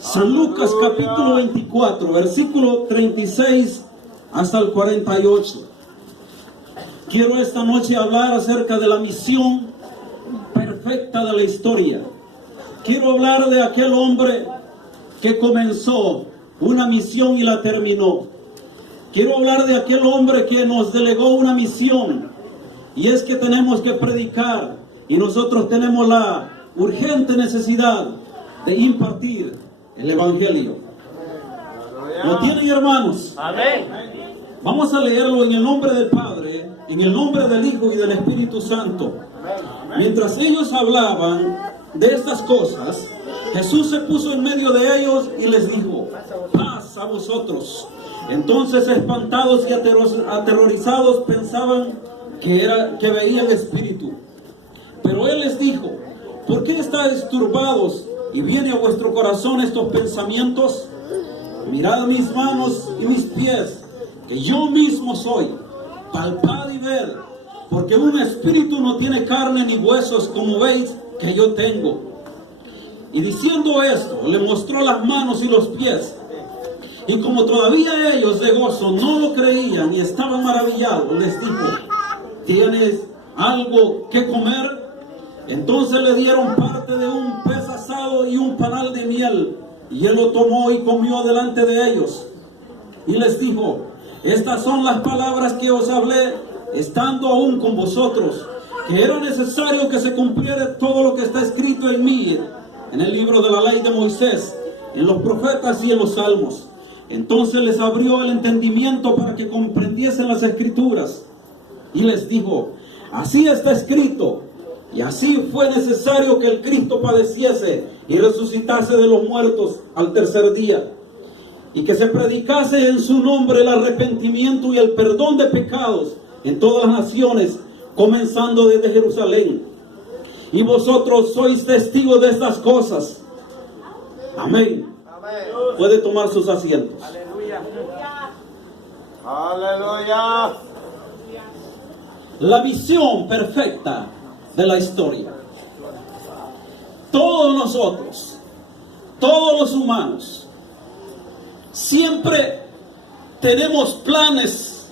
San Lucas capítulo 24, versículo 36 hasta el 48. Quiero esta noche hablar acerca de la misión perfecta de la historia. Quiero hablar de aquel hombre que comenzó una misión y la terminó. Quiero hablar de aquel hombre que nos delegó una misión, y es que tenemos que predicar, y nosotros tenemos la urgente necesidad de impartir el Evangelio. ¿Lo tienen, hermanos? Amén. Vamos a leerlo en el nombre del Padre, en el nombre del Hijo y del Espíritu Santo. Mientras ellos hablaban de estas cosas, Jesús se puso en medio de ellos y les dijo: paz a vosotros. Entonces, espantados y aterrorizados, pensaban que veían espíritu. Pero él les dijo: ¿por qué estáis turbados y viene a vuestro corazón estos pensamientos? Mirad mis manos y mis pies, que yo mismo soy. Palpad y ved, porque un espíritu no tiene carne ni huesos, como veis que yo tengo. Y diciendo esto, le mostró las manos y los pies. Y como todavía ellos de gozo no lo creían y estaban maravillados, les dijo: ¿tienes algo que comer? Entonces le dieron parte de un pez asado y un panal de miel, y él lo tomó y comió delante de ellos. Y les dijo: estas son las palabras que os hablé estando aún con vosotros, que era necesario que se cumpliera todo lo que está escrito en mí, en el libro de la ley de Moisés, en los profetas y en los salmos. Entonces les abrió el entendimiento para que comprendiesen las escrituras, y les dijo: así está escrito, y así fue necesario que el Cristo padeciese y resucitase de los muertos al tercer día, y que se predicase en su nombre el arrepentimiento y el perdón de pecados en todas las naciones, comenzando desde Jerusalén. Y vosotros sois testigos de estas cosas. Amén. Puede tomar sus asientos. Aleluya. Aleluya. La visión perfecta de la historia. Todos nosotros, todos los humanos, siempre tenemos planes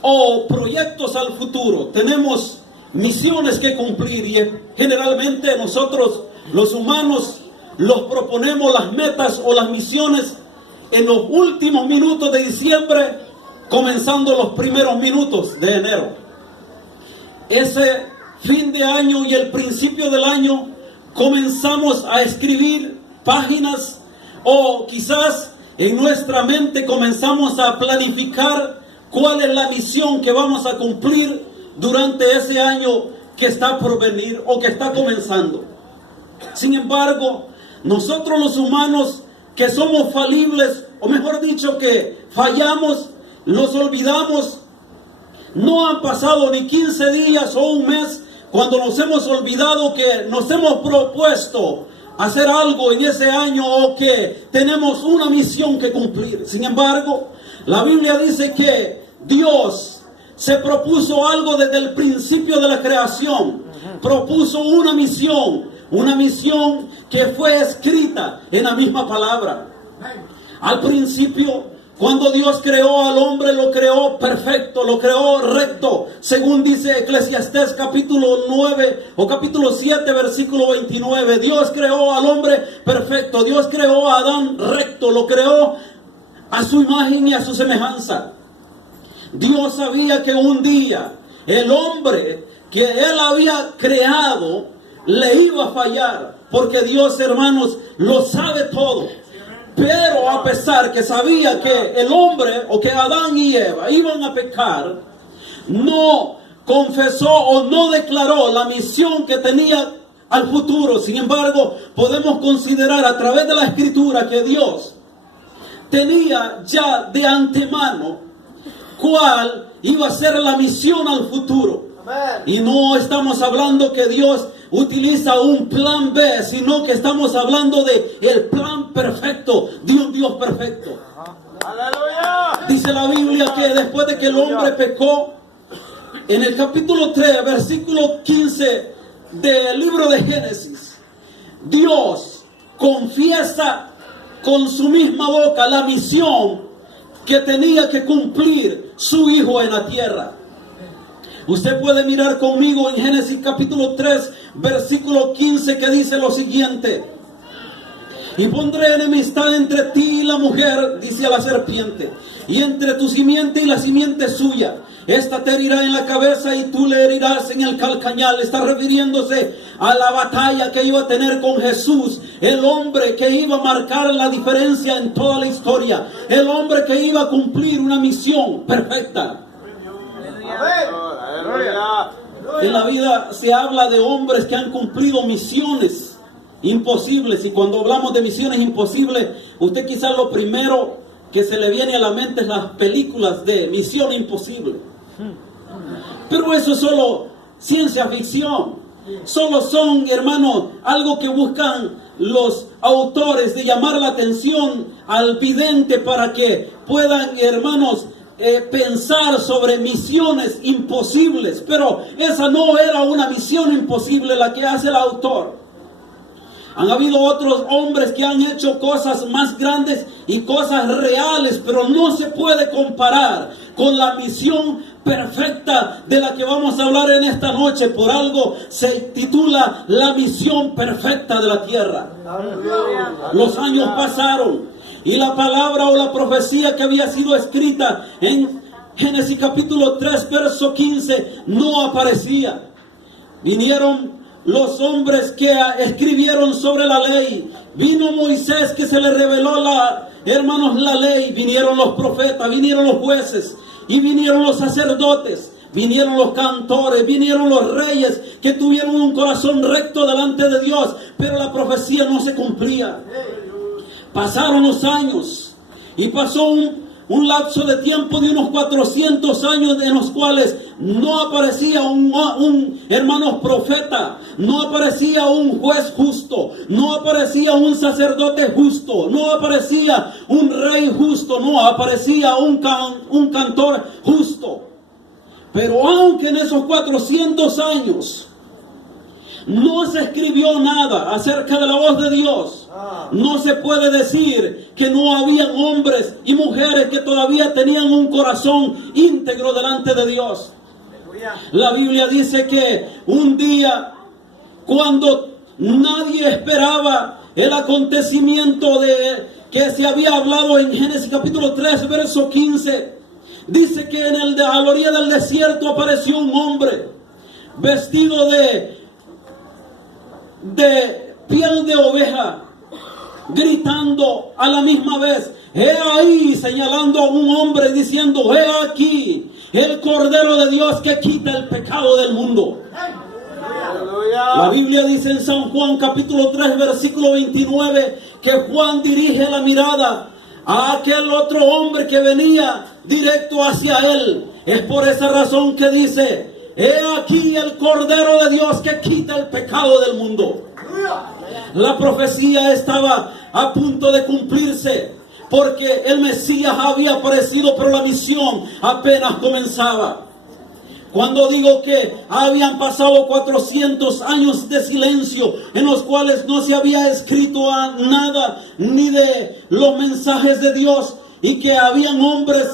o proyectos al futuro. Tenemos misiones que cumplir, y generalmente nosotros, los humanos, los proponemos las metas o las misiones en los últimos minutos de diciembre, comenzando los primeros minutos de enero. Ese fin de año y el principio del año comenzamos a escribir páginas, o quizás en nuestra mente comenzamos a planificar cuál es la misión que vamos a cumplir durante ese año que está por venir o que está comenzando. Sin embargo, nosotros los humanos, que somos falibles, o mejor dicho, que fallamos, nos olvidamos. No han pasado ni 15 días o un mes cuando nos hemos olvidado que nos hemos propuesto hacer algo en ese año, o que tenemos una misión que cumplir. Sin embargo, la Biblia dice que Dios se propuso algo desde el principio de la creación. Propuso una misión que fue escrita en la misma palabra. Al principio, cuando Dios creó al hombre, lo creó perfecto, lo creó recto, según dice Eclesiastés capítulo 9 o capítulo 7 versículo 29. Dios creó al hombre perfecto. Dios creó a Adán recto, lo creó a su imagen y a su semejanza. Dios sabía que un día el hombre que él había creado le iba a fallar, porque Dios, hermanos, lo sabe todo. Pero a pesar que sabía que el hombre, o que Adán y Eva iban a pecar, no confesó o no declaró la misión que tenía al futuro. Sin embargo, podemos considerar a través de la Escritura que Dios tenía ya de antemano cuál iba a ser la misión al futuro. Y no estamos hablando que Dios utiliza un plan B, sino que estamos hablando de el plan perfecto de un Dios perfecto. Aleluya. Dice la Biblia que después de que el hombre pecó, en el capítulo 3, versículo 15 del libro de Génesis, Dios confiesa con su misma boca la misión que tenía que cumplir su hijo en la tierra. Usted puede mirar conmigo en Génesis capítulo 3, versículo 15, que dice lo siguiente: y pondré enemistad entre ti y la mujer, dice a la serpiente, y entre tu simiente y la simiente suya. Esta te herirá en la cabeza y tú le herirás en el calcañal. Está refiriéndose a la batalla que iba a tener con Jesús, el hombre que iba a marcar la diferencia en toda la historia, el hombre que iba a cumplir una misión perfecta. En la vida se habla de hombres que han cumplido misiones imposibles, y cuando hablamos de misiones imposibles, usted quizás lo primero que se le viene a la mente es las películas de Misión Imposible. Pero eso es solo ciencia ficción. Solo son, hermanos, algo que buscan los autores de llamar la atención al vidente para que puedan, hermanos, pensar sobre misiones imposibles. Pero esa no era una misión imposible la que hace el autor. Han habido otros hombres que han hecho cosas más grandes y cosas reales, pero no se puede comparar con la misión perfecta de la que vamos a hablar en esta noche. Por algo se titula la misión perfecta de la tierra. Los años pasaron y la palabra o la profecía que había sido escrita en Génesis capítulo 3, verso 15, no aparecía. Vinieron los hombres que escribieron sobre la ley. Vino Moisés, que se le reveló la ley. Vinieron los profetas, vinieron los jueces, y vinieron los sacerdotes, vinieron los cantores, vinieron los reyes que tuvieron un corazón recto delante de Dios, pero la profecía no se cumplía. Pasaron los años y pasó un lapso de tiempo de unos 400 años en los cuales no aparecía un hermano profeta, no aparecía un juez justo, no aparecía un sacerdote justo, no aparecía un rey justo, no aparecía un cantor justo. Pero aunque en esos 400 años no se escribió nada acerca de la voz de Dios, no se puede decir que no habían hombres y mujeres que todavía tenían un corazón íntegro delante de Dios. La Biblia dice que un día, cuando nadie esperaba el acontecimiento de que se había hablado en Génesis capítulo 3, verso 15, dice que a la orilla del desierto apareció un hombre vestido de piel de oveja, gritando a la misma vez: he ahí, señalando a un hombre diciendo: he aquí el Cordero de Dios que quita el pecado del mundo. La Biblia dice en San Juan capítulo 3, versículo 29, que Juan dirige la mirada a aquel otro hombre que venía directo hacia él. Es por esa razón que dice: he aquí el Cordero de Dios que quita el pecado del mundo. La profecía estaba a punto de cumplirse, porque el Mesías había aparecido, pero la misión apenas comenzaba. Cuando digo que habían pasado 400 años de silencio, en los cuales no se había escrito nada ni de los mensajes de Dios, y que habían hombres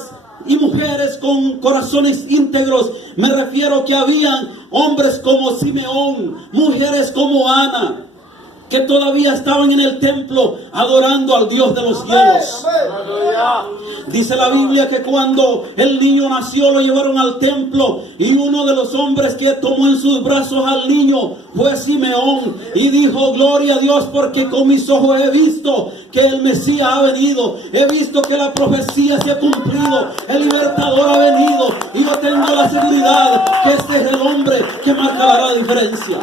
y mujeres con corazones íntegros, me refiero que habían hombres como Simeón, mujeres como Ana, que todavía estaban en el templo adorando al Dios de los cielos. Dice la Biblia que cuando el niño nació lo llevaron al templo, y uno de los hombres que tomó en sus brazos al niño fue Simeón, y dijo: gloria a Dios, porque con mis ojos he visto que el Mesías ha venido, he visto que la profecía se ha cumplido, el libertador ha venido, y yo tengo la seguridad que este es el hombre que marcará la diferencia.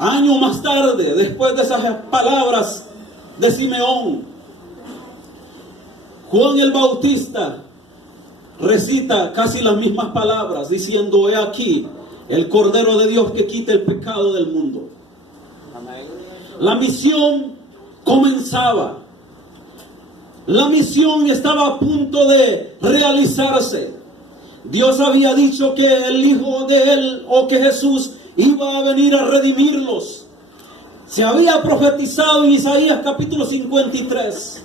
Años más tarde, después de esas palabras de Simeón, Juan el Bautista recita casi las mismas palabras, diciendo: he aquí el Cordero de Dios que quita el pecado del mundo. La misión comenzaba. La misión estaba a punto de realizarse. Dios había dicho que el Hijo de Él, o que Jesús, iba a venir a redimirlos. Se había profetizado en Isaías capítulo 53.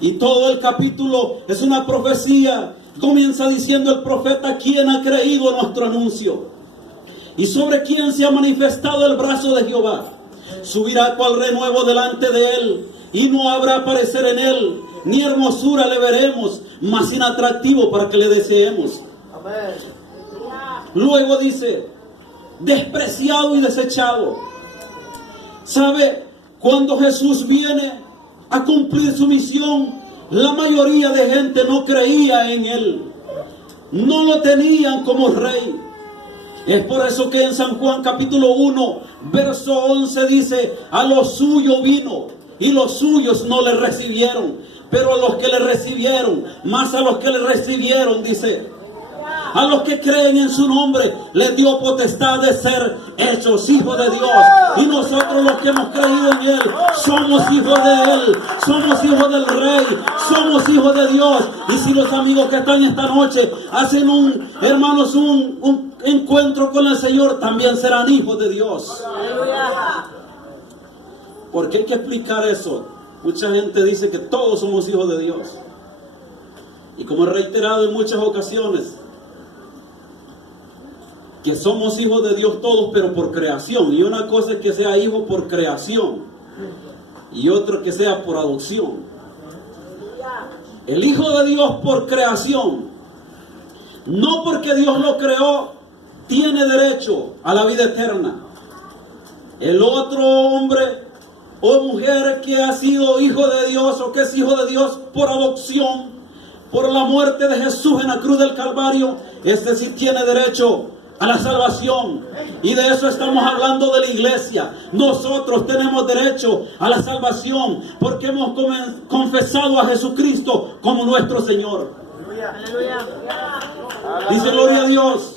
Y todo el capítulo es una profecía. Comienza diciendo el profeta: ¿quién ha creído nuestro anuncio? Y sobre quién se ha manifestado el brazo de Jehová. Subirá cual renuevo delante de él, y no habrá parecer en él, ni hermosura le veremos, mas sin atractivo para que le deseemos. Amén. Luego dice: despreciado y desechado. ¿Sabe? Cuando Jesús viene a cumplir su misión, la mayoría de gente no creía en él, no lo tenían como rey. Es por eso que en San Juan capítulo 1 verso 11 dice: a los suyos vino y los suyos no le recibieron, pero a los que le recibieron, más a los que le recibieron, dice, a los que creen en su nombre, les dio potestad de ser hechos hijos de Dios. Y nosotros, los que hemos creído en él, somos hijos de él, somos hijos del rey, somos hijos de Dios. Y si los amigos que están esta noche hacen un encuentro con el Señor, también serán hijos de Dios. Porque hay que explicar eso. Mucha gente dice que todos somos hijos de Dios. Y como he reiterado en muchas ocasiones, que somos hijos de Dios todos, pero por creación. Y una cosa es que sea hijo por creación, y otra que sea por adopción. El hijo de Dios por creación, no porque Dios lo creó, tiene derecho a la vida eterna. El otro hombre o mujer que ha sido hijo de Dios o que es hijo de Dios por adopción, por la muerte de Jesús en la cruz del Calvario, es decir, tiene derecho a la salvación. Y de eso estamos hablando de la iglesia. Nosotros tenemos derecho a la salvación porque hemos confesado a Jesucristo como nuestro Señor. Dice gloria a Dios.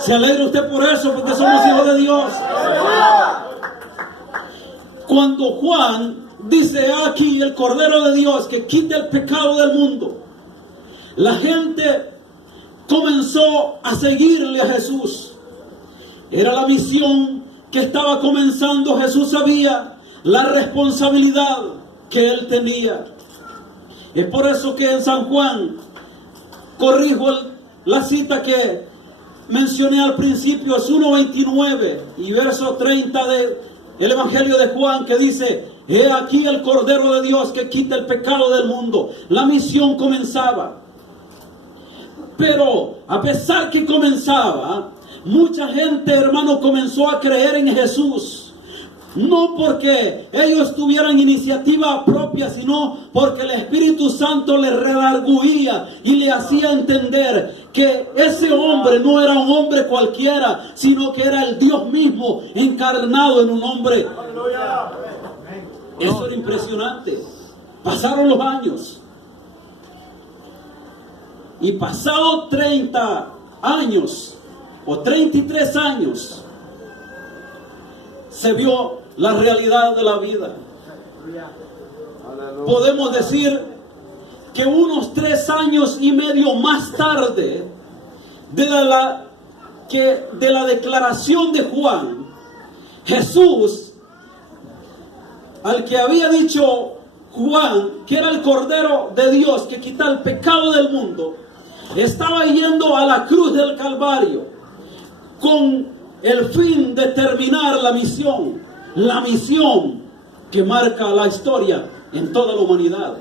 Se alegra usted por eso, porque somos hijos de Dios. Cuando Juan dice: aquí el Cordero de Dios que quita el pecado del mundo, la gente comenzó a seguirle a Jesús. Era la misión que estaba comenzando. Jesús sabía la responsabilidad que él tenía. Es por eso que en San Juan, corrijo la cita que mencioné al principio, es 1:29 y verso 30 del Evangelio de Juan, que dice: he aquí el Cordero de Dios que quita el pecado del mundo. La misión comenzaba. Pero a pesar que comenzaba, mucha gente, hermano, comenzó a creer en Jesús. No porque ellos tuvieran iniciativa propia, sino porque el Espíritu Santo les redarguía y le hacía entender que ese hombre no era un hombre cualquiera, sino que era el Dios mismo encarnado en un hombre. Eso era impresionante. Pasaron los años. Y pasado 30 años o 33 años, se vio la realidad de la vida. Podemos decir que unos 3 años y medio más tarde de la declaración de Juan, Jesús, al que había dicho Juan que era el Cordero de Dios que quita el pecado del mundo, estaba yendo a la cruz del Calvario con el fin de terminar la misión que marca la historia en toda la humanidad.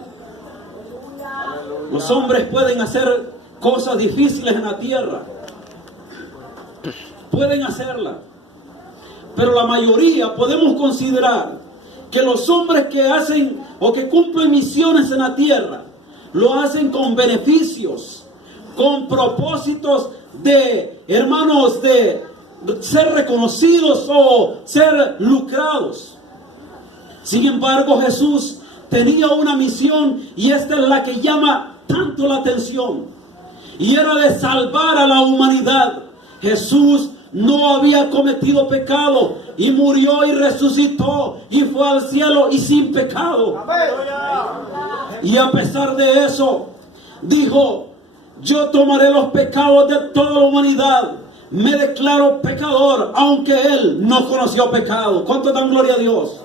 Los hombres pueden hacer cosas difíciles en la tierra, pueden hacerla, pero la mayoría podemos considerar que los hombres que hacen o que cumplen misiones en la tierra lo hacen con beneficios, con propósitos de, hermanos, de ser reconocidos o ser lucrados. Sin embargo, Jesús tenía una misión, y esta es la que llama tanto la atención, y era de salvar a la humanidad. Jesús no había cometido pecado y murió y resucitó y fue al cielo y sin pecado. Y a pesar de eso, dijo: yo tomaré los pecados de toda la humanidad me declaro pecador, aunque él no conoció pecado. ¿Cuánto dan gloria a Dios?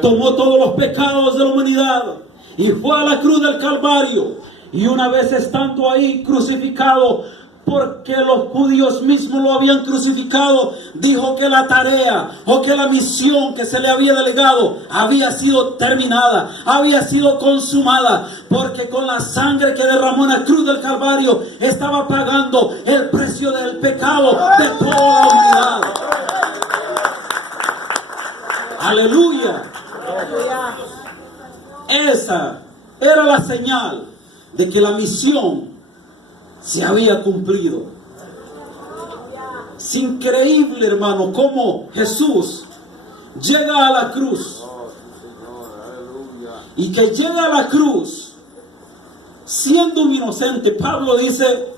Tomó todos los pecados de la humanidad y fue a la cruz del Calvario. Y una vez estando ahí crucificado, porque los judíos mismos lo habían crucificado, dijo que la tarea o que la misión que se le había delegado había sido terminada, había sido consumada, porque con la sangre que derramó en la cruz del Calvario estaba pagando el precio del pecado de toda la humanidad. Aleluya. Esa era la señal de que la misión se había cumplido. Es increíble, hermano, cómo Jesús llega a la cruz. Y que llega a la cruz siendo un inocente. Pablo dice: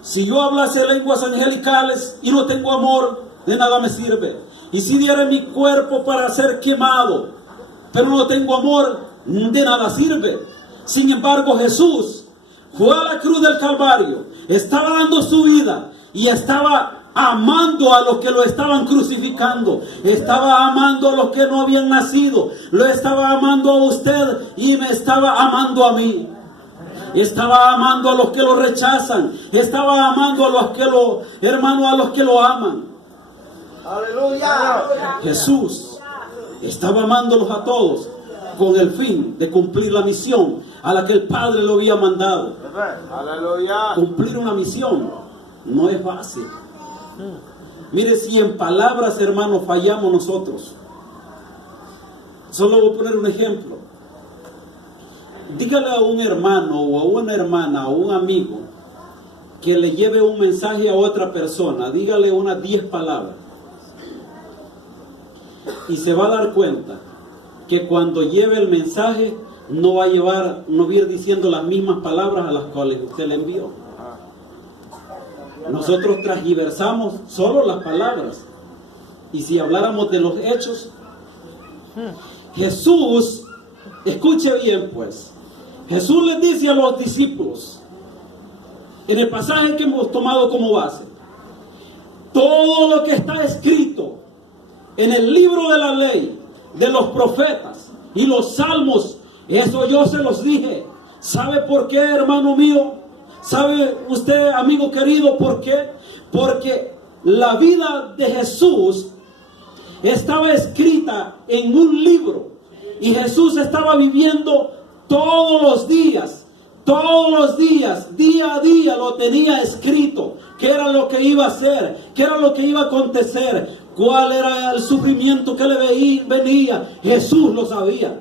si yo hablase lenguas angelicales y no tengo amor, de nada me sirve. Y si diera mi cuerpo para ser quemado, pero no tengo amor, de nada sirve. Sin embargo, Jesús fue a la cruz del Calvario, estaba dando su vida y estaba amando a los que lo estaban crucificando, estaba amando a los que no habían nacido, lo estaba amando a usted y me estaba amando a mí. Estaba amando a los que lo rechazan, estaba amando a los que a los que lo aman. Aleluya. Jesús estaba amándolos a todos con el fin de cumplir la misión a la que el Padre lo había mandado. Aleluya. Cumplir una misión no es fácil. Mire, si en palabras, hermanos, fallamos nosotros. Solo voy a poner un ejemplo. Dígale a un hermano o a una hermana o un amigo que le lleve un mensaje a otra persona. Dígale unas 10 palabras. Y se va a dar cuenta que cuando lleve el mensaje no va a ir diciendo las mismas palabras a las cuales usted le envió. Nosotros transgiversamos solo las palabras. Y si habláramos de los hechos, Jesús, escuche bien pues, Jesús les dice a los discípulos, en el pasaje que hemos tomado como base, todo lo que está escrito en el libro de la ley, de los profetas y los salmos, eso yo se los dije. ¿Sabe por qué, hermano mío? ¿Sabe usted, amigo querido, por qué? Porque la vida de Jesús estaba escrita en un libro y Jesús estaba viviendo todos los días, día a día lo tenía escrito. ¿Qué era lo que iba a hacer? ¿Qué era lo que iba a acontecer? ¿Cuál era el sufrimiento que le venía? Jesús lo sabía.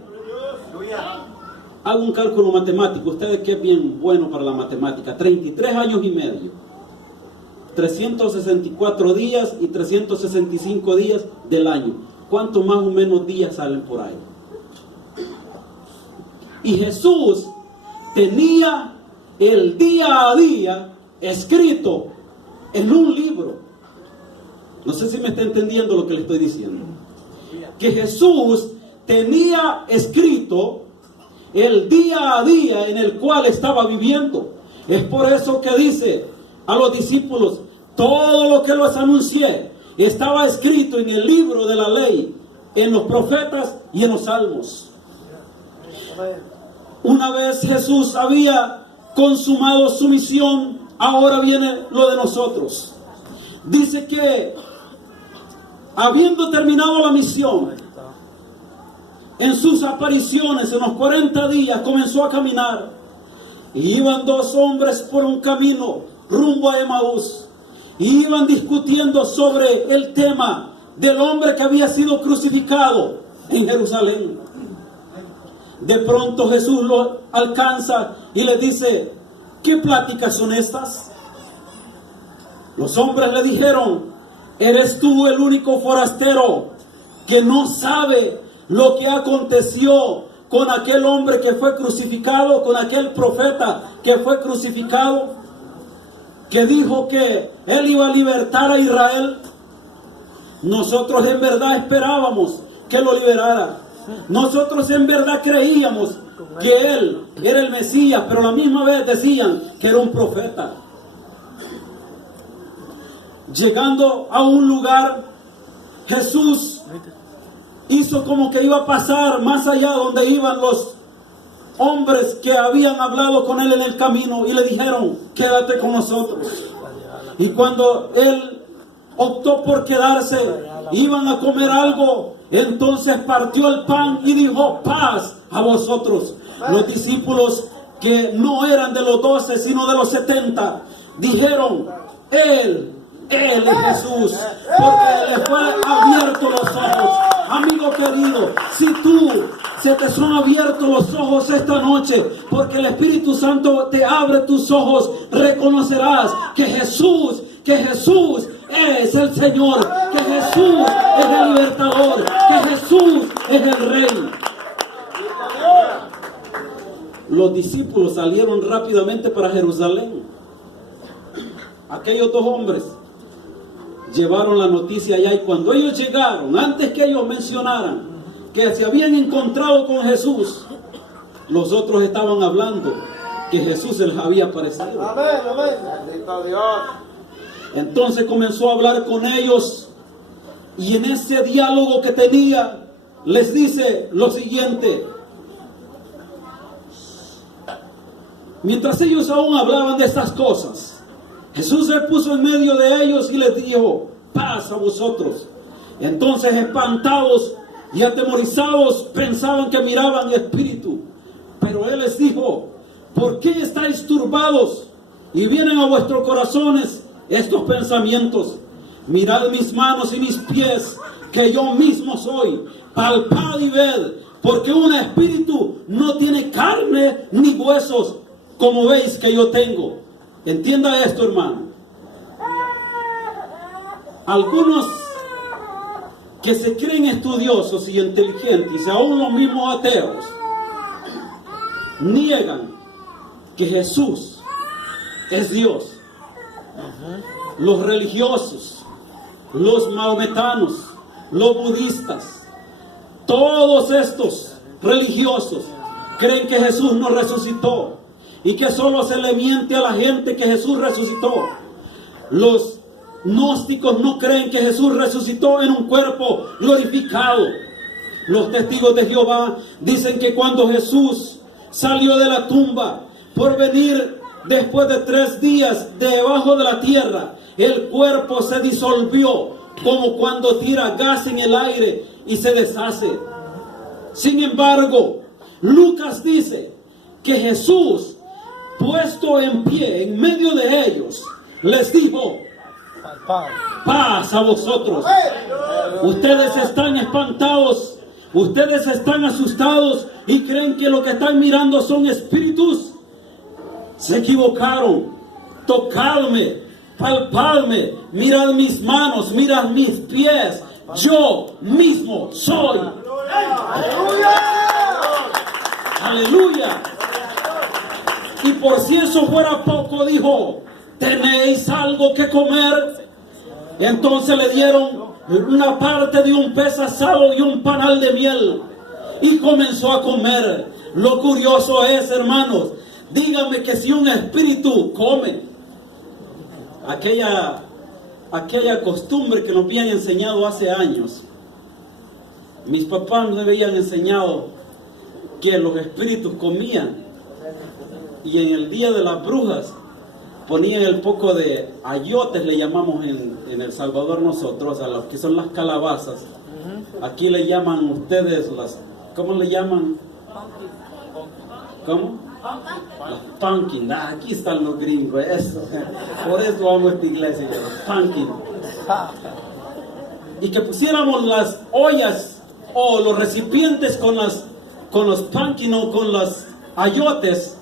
Hago un cálculo matemático. Ustedes que es bien bueno para la matemática. 33 años y medio. 364 días y 365 días del año. ¿Cuántos más o menos días salen por ahí? Y Jesús tenía el día a día escrito en un libro. No sé si me está entendiendo lo que le estoy diciendo. Que Jesús tenía escrito el día a día en el cual estaba viviendo. Es por eso que dice a los discípulos, todo lo que les anuncié estaba escrito en el libro de la ley, en los profetas y en los salmos. Una vez Jesús había consumado su misión, ahora viene lo de nosotros. Dice que habiendo terminado la misión, en sus apariciones, en los 40 días, comenzó a caminar. Y iban dos hombres por un camino rumbo a Emaús. Y iban discutiendo sobre el tema del hombre que había sido crucificado en Jerusalén. De pronto Jesús lo alcanza y le dice, ¿qué pláticas son estas? Los hombres le dijeron, ¿eres tú el único forastero que no sabe lo que aconteció con aquel hombre que fue crucificado, con aquel profeta que fue crucificado, que dijo que él iba a libertar a Israel? Nosotros en verdad esperábamos que lo liberara. Nosotros en verdad creíamos que él era el Mesías, pero a la misma vez decían que era un profeta. Llegando a un lugar, Jesús hizo como que iba a pasar más allá donde iban los hombres que habían hablado con él en el camino y le dijeron, quédate con nosotros. Y cuando él optó por quedarse, iban a comer algo, entonces partió el pan y dijo, paz a vosotros. Los discípulos que no eran de los 12 sino de los 70 dijeron, Él es Jesús, porque le fue abierto los ojos. Amigo querido, si se te son abiertos los ojos esta noche, porque el Espíritu Santo te abre tus ojos, reconocerás que Jesús es el Señor, que Jesús es el libertador, que Jesús es el Rey. Los discípulos salieron rápidamente para Jerusalén. Aquellos dos hombres llevaron la noticia allá, y cuando ellos llegaron, antes que ellos mencionaran que se habían encontrado con Jesús, los otros estaban hablando que Jesús se les había aparecido. Amén, amén. Bendito Dios. Entonces comenzó a hablar con ellos, y en ese diálogo que tenía les dice lo siguiente. Mientras ellos aún hablaban de estas cosas, Jesús se puso en medio de ellos y les dijo, paz a vosotros. Entonces, espantados y atemorizados, pensaban que miraban espíritu. Pero Él les dijo, ¿por qué estáis turbados y vienen a vuestros corazones estos pensamientos? Mirad mis manos y mis pies, que yo mismo soy. Palpad y ved, porque un espíritu no tiene carne ni huesos, como veis que yo tengo. Entienda esto, hermano. Algunos que se creen estudiosos y inteligentes, y aún los mismos ateos, niegan que Jesús es Dios. Los religiosos, los mahometanos, los budistas, todos estos religiosos creen que Jesús no resucitó, y que solo se le miente a la gente que Jesús resucitó. Los gnósticos no creen que Jesús resucitó en un cuerpo glorificado. Los testigos de Jehová dicen que cuando Jesús salió de la tumba, por venir después de 3 días debajo de la tierra, el cuerpo se disolvió como cuando tira gas en el aire y se deshace. Sin embargo, Lucas dice que Jesús, puesto en pie en medio de ellos, les dijo, paz a vosotros. Ustedes están espantados, ustedes están asustados y creen que lo que están mirando son espíritus. Se equivocaron. Tocadme, palpadme, mirad mis manos, mirad mis pies, yo mismo soy. Aleluya. Y por si eso fuera poco, dijo, ¿tenéis algo que comer? Entonces le dieron una parte de un pez asado y un panal de miel, y comenzó a comer. Lo curioso es, hermanos, díganme que si un espíritu come, aquella costumbre que nos habían enseñado hace años, mis papás nos habían enseñado que los espíritus comían, y en el día de las brujas ponían el poco de ayotes, le llamamos en El Salvador nosotros, a los que son las calabazas. Aquí le llaman ustedes las, ¿cómo le llaman? ¿Cómo? Las pumpkin. Aquí están los gringos, eso. Por eso amo esta iglesia, los pumpkin. Y que pusiéramos las ollas o los recipientes con los pumpkin o con los ayotes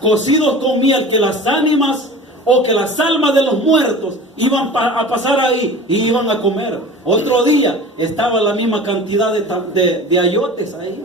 cocidos con miel, que las ánimas o que las almas de los muertos iban a pasar ahí y iban a comer. Otro día estaba la misma cantidad de ayotes ahí,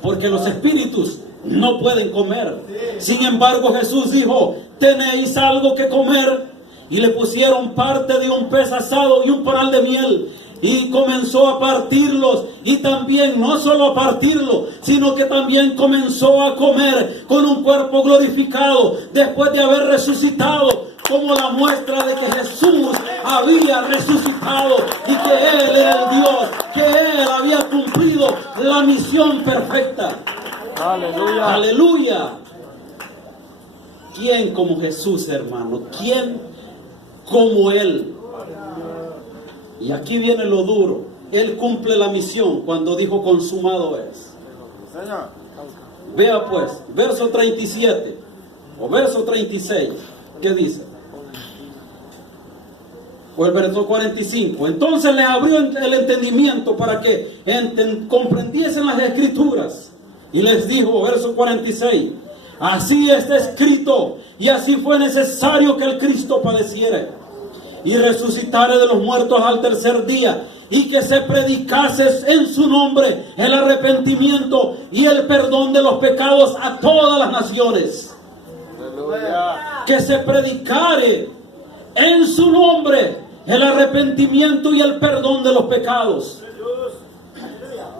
porque los espíritus no pueden comer. Sin embargo, Jesús dijo, ¿tenéis algo que comer? Y le pusieron parte de un pez asado y un panal de miel, y comenzó a partirlos, y también no solo a partirlo, sino que también comenzó a comer con un cuerpo glorificado, después de haber resucitado, como la muestra de que Jesús había resucitado y que Él era el Dios, que Él había cumplido la misión perfecta. Aleluya. Aleluya. ¿Quién como Jesús, hermano? ¿Quién como Él? Y aquí viene lo duro. Él cumple la misión cuando dijo consumado es. Señor. Vea pues, verso 37 o verso 36, ¿qué dice? O el verso 45. Entonces les abrió el entendimiento para que comprendiesen las escrituras. Y les dijo, verso 46, así está escrito, y así fue necesario que el Cristo padeciera y resucitara de los muertos al tercer día, y que se predicase en su nombre el arrepentimiento y el perdón de los pecados a todas las naciones. Aleluya. Que se predicare en su nombre el arrepentimiento y el perdón de los pecados.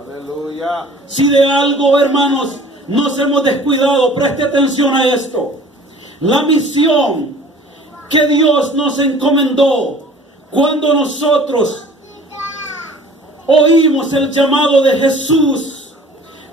Aleluya. Si de algo, hermanos, nos hemos descuidado, preste atención a esto. La misión que Dios nos encomendó cuando nosotros oímos el llamado de Jesús,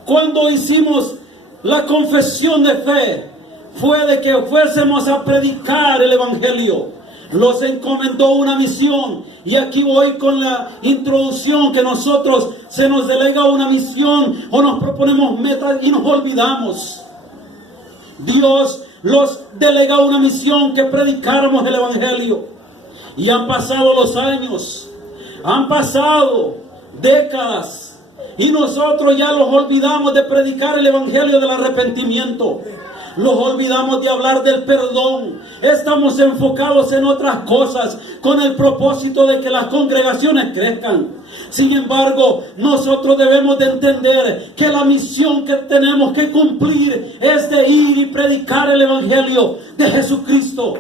cuando hicimos la confesión de fe, fue de que fuésemos a predicar el Evangelio. Los encomendó una misión. Y aquí voy con la introducción, que nosotros se nos delega una misión o nos proponemos metas y nos olvidamos. Dios los delega una misión, que predicáramos el Evangelio. Y han pasado los años, han pasado décadas, y nosotros ya los olvidamos de predicar el Evangelio del arrepentimiento. Los olvidamos de hablar del perdón. Estamos enfocados en otras cosas con el propósito de que las congregaciones crezcan. Sin embargo, nosotros debemos de entender que la misión que tenemos que cumplir es de ir y predicar el Evangelio de Jesucristo.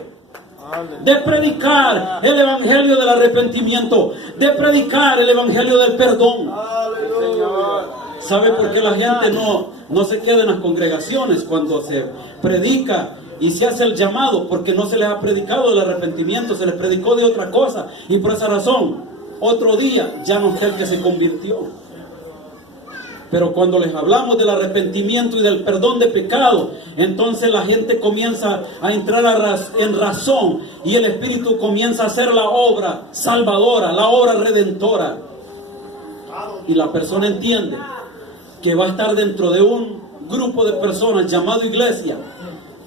De predicar el Evangelio del arrepentimiento, de predicar el Evangelio del perdón. Aleluya. ¿Sabe por qué la gente no se queda en las congregaciones cuando se predica y se hace el llamado? Porque no se les ha predicado el arrepentimiento, se les predicó de otra cosa. Y por esa razón, otro día ya no es el que se convirtió. Pero cuando les hablamos del arrepentimiento y del perdón de pecado, entonces la gente comienza a entrar en razón, y el Espíritu comienza a hacer la obra salvadora, la obra redentora. Y la persona entiende que va a estar dentro de un grupo de personas llamado iglesia,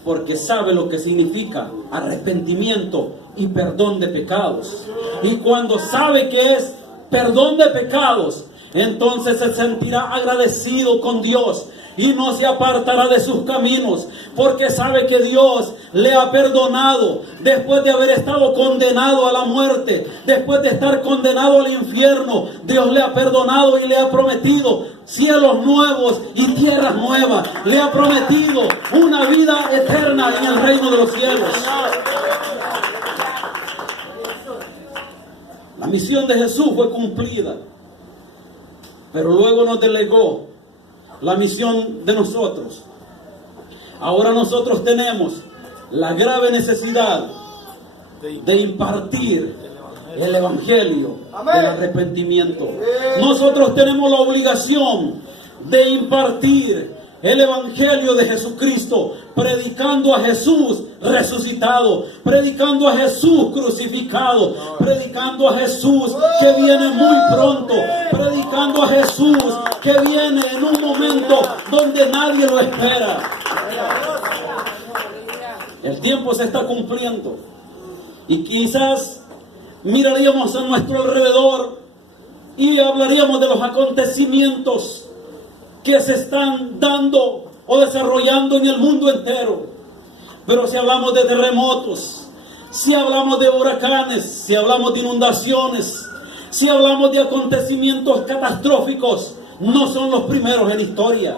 porque sabe lo que significa arrepentimiento y perdón de pecados. Y cuando sabe que es perdón de pecados, entonces se sentirá agradecido con Dios y no se apartará de sus caminos, porque sabe que Dios le ha perdonado después de haber estado condenado a la muerte, después de estar condenado al infierno. Dios le ha perdonado y le ha prometido cielos nuevos y tierras nuevas. Le ha prometido una vida eterna en el reino de los cielos. La misión de Jesús fue cumplida, pero luego nos delegó la misión de nosotros. Ahora nosotros tenemos la grave necesidad de impartir el Evangelio del arrepentimiento. Nosotros tenemos la obligación de impartir el Evangelio de Jesucristo, predicando a Jesús resucitado, predicando a Jesús crucificado, predicando a Jesús que viene muy pronto, predicando a Jesús que viene en un momento donde nadie lo espera. El tiempo se está cumpliendo y quizás miraríamos a nuestro alrededor y hablaríamos de los acontecimientos que se están dando o desarrollando en el mundo entero. Pero si hablamos de terremotos, si hablamos de huracanes, si hablamos de inundaciones, si hablamos de acontecimientos catastróficos, no son los primeros en la historia.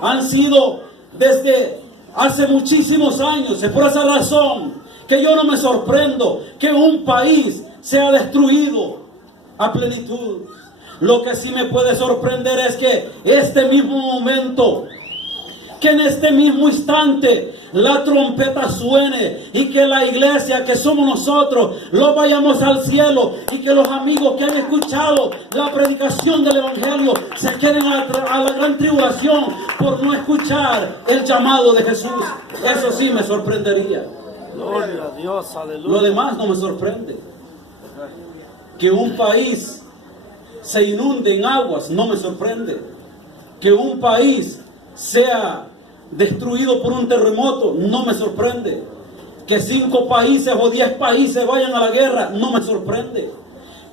Han sido desde hace muchísimos años. Es por esa razón que yo no me sorprendo que un país sea destruido a plenitud. Lo que sí me puede sorprender es que este mismo momento, que en este mismo instante la trompeta suene y que la iglesia que somos nosotros lo vayamos al cielo y que los amigos que han escuchado la predicación del evangelio se queden a la gran tribulación por no escuchar el llamado de Jesús. Eso sí me sorprendería. Gloria a Dios, aleluya. Lo demás no me sorprende. Que un país se inunde en aguas no me sorprende. Que un país sea destruido por un terremoto no me sorprende. Que 5 países o 10 países vayan a la guerra no me sorprende.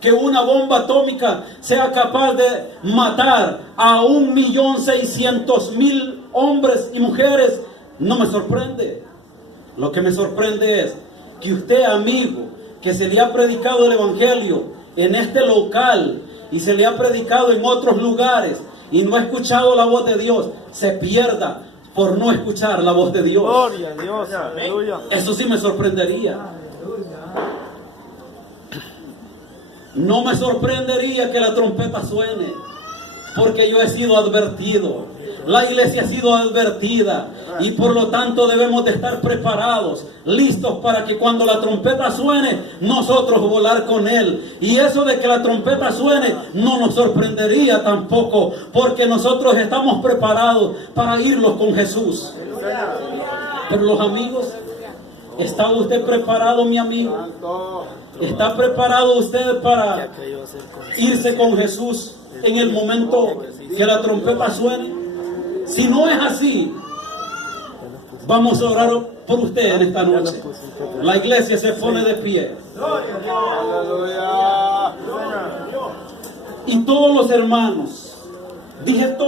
Que una bomba atómica sea capaz de matar a 1.600.000 hombres y mujeres no me sorprende. Lo que me sorprende es que usted, amigo, que se le ha predicado el evangelio en este local y se le ha predicado en otros lugares y no ha escuchado la voz de Dios, se pierda por no escuchar la voz de Dios. Gloria a Dios, aleluya. Eso sí me sorprendería. No me sorprendería que la trompeta suene, porque yo he sido advertido. La iglesia ha sido advertida y por lo tanto debemos de estar preparados, listos para que cuando la trompeta suene, nosotros volar con él. Y eso de que la trompeta suene no nos sorprendería tampoco, porque nosotros estamos preparados para irnos con Jesús. Pero los amigos, ¿está usted preparado, mi amigo? ¿Está preparado usted para irse con Jesús en el momento que la trompeta suene? Si no es así, vamos a orar por usted en esta noche. La iglesia se pone de pie. Aleluya. Y todos los hermanos, dije todos.